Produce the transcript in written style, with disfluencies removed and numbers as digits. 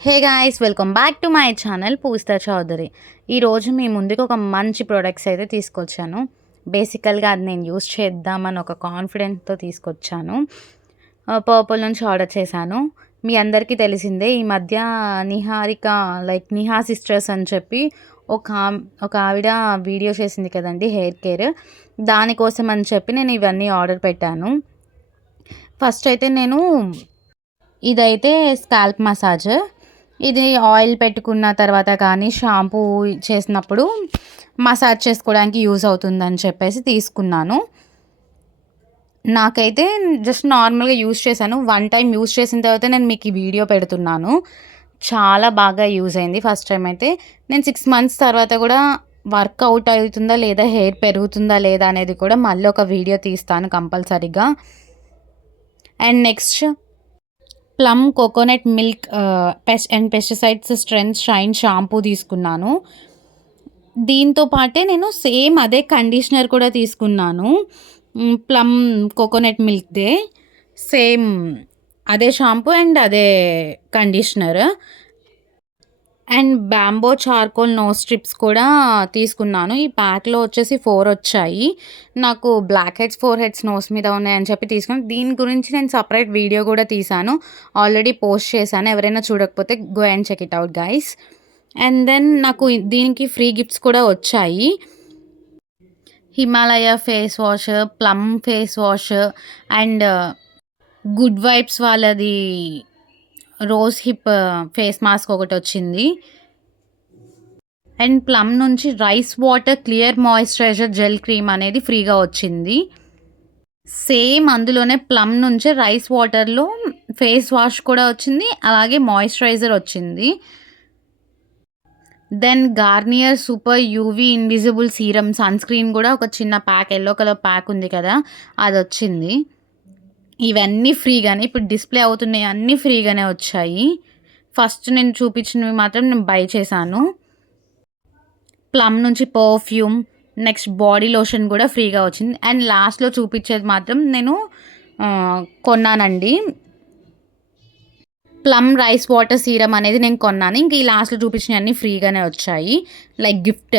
Hey guys, welcome back to my channel Poojitha Chowdary. ఈరోజు మీ ముందుకు ఒక మంచి ప్రొడక్ట్స్ అయితే తీసుకొచ్చాను. బేసికల్గా అది నేను యూస్ చేద్దామని ఒక కాన్ఫిడెంట్తో తీసుకొచ్చాను. పర్పుల్ నుంచి ఆర్డర్ చేశాను. మీ అందరికీ తెలిసిందే, ఈ మధ్య నిహారిక నిహా సిస్టర్స్ అని చెప్పి ఒక ఒక ఆవిడ వీడియో చేసింది కదండి, హెయిర్ కేర్. దానికోసం అని చెప్పి నేను ఇవన్నీ ఆర్డర్ పెట్టాను. ఫస్ట్ అయితే నేను ఇదైతే స్కాల్ప్ మసాజ్. ఇది ఆయిల్ పెట్టుకున్న తర్వాత కానీ షాంపూ చేసినప్పుడు మసాజ్ చేసుకోవడానికి యూజ్ అవుతుందని చెప్పేసి తీసుకున్నాను. నాకైతే జస్ట్ నార్మల్గా యూజ్ చేశాను. 1 టైం యూజ్ చేసిన తర్వాత నేను మీకు ఈ వీడియో పెడుతున్నాను. చాలా బాగా యూజ్ అయింది. ఫస్ట్ టైం అయితే నేను 6 మంత్స్ తర్వాత కూడా వర్కౌట్ అవుతుందా లేదా, హెయిర్ పెరుగుతుందా లేదా అనేది కూడా మళ్ళీ ఒక వీడియో తీస్తాను కంపల్సరీగా. And next plum coconut milk pesticides strength shine shampoo తీసుకున్నాను. దీంతో పాటే నేను సేమ్ అదే కండిషనర్ కూడా తీసుకున్నాను. ప్లమ్ కోకోనట్ మిల్క్దే సేమ్ అదే షాంపూ అండ్ అదే conditioner. And bamboo charcoal nose strips కూడా తీసుకున్నాను. ఈ ప్యాక్లో వచ్చేసి 4 వచ్చాయి. నాకు బ్లాక్ హెడ్స్, 4 హెడ్స్ నోస్ మీద ఉన్నాయని చెప్పి తీసుకున్నాను. దీని గురించి నేను సపరేట్ వీడియో కూడా తీసాను, ఆల్రెడీ పోస్ట్ చేశాను. ఎవరైనా చూడకపోతే go and check it out guys. And then నాకు దీనికి ఫ్రీ గిఫ్ట్స్ కూడా వచ్చాయి. Himalaya face wash, plum face wash and good vibes వాళ్ళది రోజ్ హిప్ ఫేస్ మాస్క్ ఒకటి వచ్చింది. అండ్ ప్లమ్ నుంచి rice water clear moisturiser gel cream అనేది ఫ్రీగా వచ్చింది. సేమ్ అందులోనే ప్లమ్ నుంచి రైస్ వాటర్లో ఫేస్ వాష్ కూడా వచ్చింది, అలాగే మాయిశ్చరైజర్ వచ్చింది. Then Garnier super UV invisible serum sunscreen కూడా ఒక చిన్న ప్యాక్, ఎల్లో కలర్ ప్యాక్ ఉంది కదా, అది వచ్చింది. ఇవన్నీ ఫ్రీగానే, ఇప్పుడు డిస్ప్లే అవుతున్నాయి అన్నీ ఫ్రీగానే వచ్చాయి. ఫస్ట్ నేను చూపించినవి మాత్రం నేను బై చేశాను. ప్లమ్ నుంచి పర్ఫ్యూమ్, నెక్స్ట్ బాడీ లోషన్ కూడా ఫ్రీగా వచ్చింది. అండ్ లాస్ట్లో చూపించేది మాత్రం నేను కొన్నానండి. ప్లమ్ రైస్ వాటర్ సీరమ్ అనేది నేను కొన్నాను. ఇంక ఈ లాస్ట్లో చూపించినవి అన్నీ ఫ్రీగానే వచ్చాయి, లైక్ గిఫ్ట్.